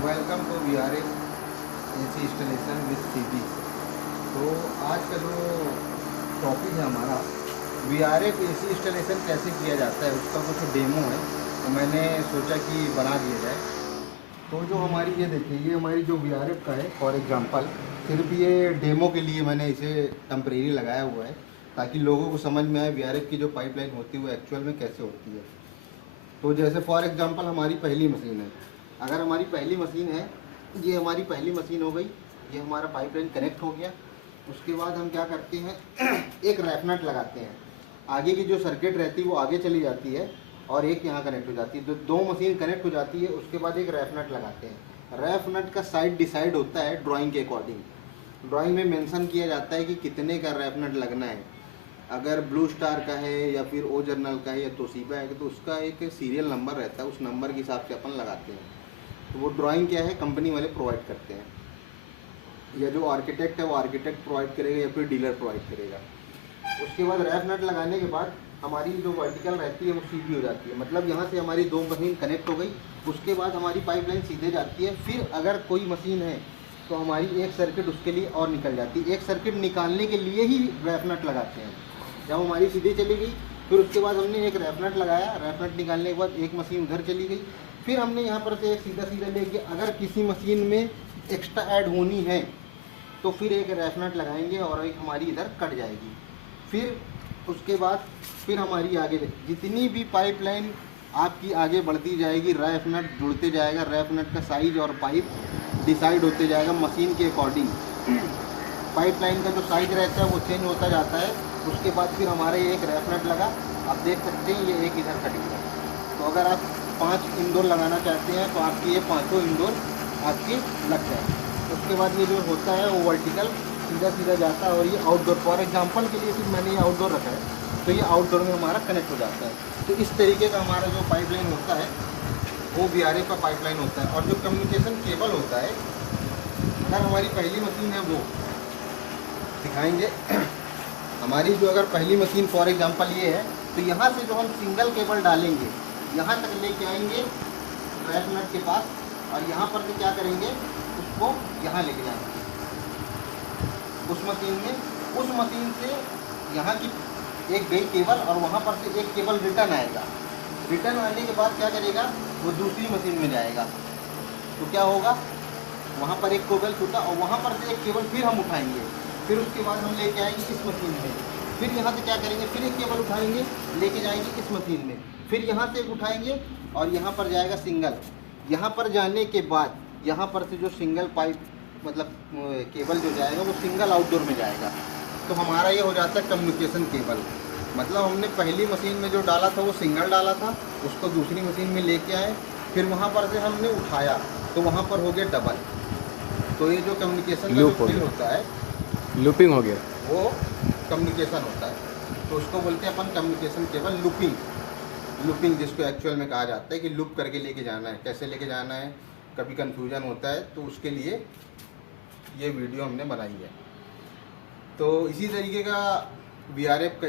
Welcome to VRF AC installation with CB. तो आज का जो टॉपिक है हमारा वीआरएफ एसी इंस्टॉलेशन कैसे किया जाता है, उसका कुछ डेमो है तो मैंने सोचा कि बना दिया जाए। तो जो हमारी ये देखिए, ये हमारी जो वीआरएफ का है, फॉर एग्जांपल सिर्फ ये डेमो के लिए मैंने इसे टेम्परेरी लगाया हुआ है ताकि लोगों को समझ में आए वीआरएफ की जो पाइपलाइन होती है वो एक्चुअल में कैसे होती है। तो जैसे फॉर एग्जांपल हमारी पहली मशीन है, अगर हमारी पहली मशीन है, ये हमारी पहली मशीन हो गई, ये हमारा पाइपलाइन कनेक्ट हो गया। उसके बाद हम क्या करते हैं एक रैप नट लगाते हैं। आगे की जो सर्किट रहती है वो आगे चली जाती है और एक यहाँ कनेक्ट हो जाती है, तो दो मशीन कनेक्ट हो जाती है। उसके बाद एक रैप नट लगाते हैं। रैप नट का साइज डिसाइड होता है ड्राइंग के अकॉर्डिंग। ड्राइंग में मेंशन किया जाता है कि कितने का रैप नट लगना है। अगर ब्लू स्टार का है या फिर ओ जर्नल का है या तोशिबा है तो उसका एक सीरियल नंबर रहता है, उस नंबर के हिसाब से अपन लगाते हैं। तो वो ड्राइंग क्या है, कंपनी वाले प्रोवाइड करते हैं, या जो आर्किटेक्ट है वो आर्किटेक्ट प्रोवाइड करेगा या फिर डीलर प्रोवाइड करेगा। उसके बाद रैप नट लगाने के बाद हमारी जो वर्टिकल रहती है वो सीधी हो जाती है, मतलब यहाँ से हमारी दो मशीन कनेक्ट हो गई। उसके बाद हमारी पाइपलाइन सीधे जाती है। फिर अगर कोई मशीन है तो हमारी एक सर्किट उसके लिए और निकल जाती है। एक सर्किट निकालने के लिए ही रैप नट लगाते हैं। जब हमारी सीधी चली गई फिर उसके बाद हमने एक रैप नट लगाया। रैप नट निकालने के बाद एक मशीन उधर चली गई। फिर हमने यहाँ पर से एक सीधा सीधा लेके अगर किसी मशीन में एक्स्ट्रा ऐड होनी है तो फिर एक रैप नट लगाएंगे और एक हमारी इधर कट जाएगी। फिर उसके बाद फिर हमारी आगे जितनी भी पाइपलाइन आपकी आगे बढ़ती जाएगी, रैप नट जुड़ते जाएगा। रैप नट का साइज और पाइप डिसाइड होते जाएगा मशीन के अकॉर्डिंग। पाइपलाइन का जो साइज रहता है वो चेंज होता जाता है। उसके बाद फिर हमारे एक रैप नट लगा, आप देख सकते हैं ये एक इधर कट गया। तो अगर आप 5 इंडोर लगाना चाहते हैं तो आपकी ये 5 इंडोर आपके लग जाए। उसके बाद ये जो होता है वो वर्टिकल सीधा सीधा जाता है और ये आउटडोर, फॉर एग्जांपल के लिए सिर्फ मैंने ये आउटडोर रखा है तो ये आउटडोर में हमारा कनेक्ट हो जाता है। तो इस तरीके का हमारा जो पाइपलाइन होता है वो वीआरएफ का पाइपलाइन होता है। और जो कम्युनिकेशन केबल होता है, अगर हमारी पहली मशीन है वो दिखाएंगे। हमारी जो अगर पहली मशीन फॉर एग्जांपल ये है तो यहाँ से जो हम सिंगल केबल डालेंगे यहाँ तक लेके आएंगे रैप नट के पास, और यहाँ पर से क्या करेंगे उसको यहाँ लेके जाएंगे उस मशीन में। उस मशीन से यहाँ की एक गई केबल और वहाँ पर से एक केबल रिटर्न आएगा। रिटर्न आने के बाद क्या करेगा, वो दूसरी मशीन में जाएगा। तो क्या होगा, वहाँ पर एक केबल छूटा और वहाँ पर से एक केबल फिर हम उठाएंगे। फिर उसके बाद हम लेके आएंगे इस मशीन में। फिर यहाँ से क्या करेंगे, फिर एक केबल उठाएंगे लेके जाएंगे इस मशीन में। फिर यहाँ से उठाएंगे और यहाँ पर जाएगा सिंगल। यहाँ पर जाने के बाद यहाँ पर से जो सिंगल पाइप मतलब केबल जो जाएगा वो सिंगल आउटडोर में जाएगा। तो हमारा ये हो जाता है कम्युनिकेशन केबल। मतलब हमने पहली मशीन में जो डाला था वो सिंगल डाला था, उसको दूसरी मशीन में लेके आए, फिर वहाँ पर से हमने उठाया तो वहाँ पर हो गया डबल। तो ये जो कम्युनिकेशन का जो फिल होता है, लूपिंग हो गया, वो कम्युनिकेशन होता है। तो उसको बोलते हैं अपन कम्युनिकेशन केबल लूपिंग। लूपिंग जिसको एक्चुअल में कहा जाता है कि लूप करके लेके जाना है। कैसे लेके जाना है, कभी कंफ्यूजन होता है तो उसके लिए ये वीडियो हमने बनाई है। तो इसी तरीके का वीआरएफ का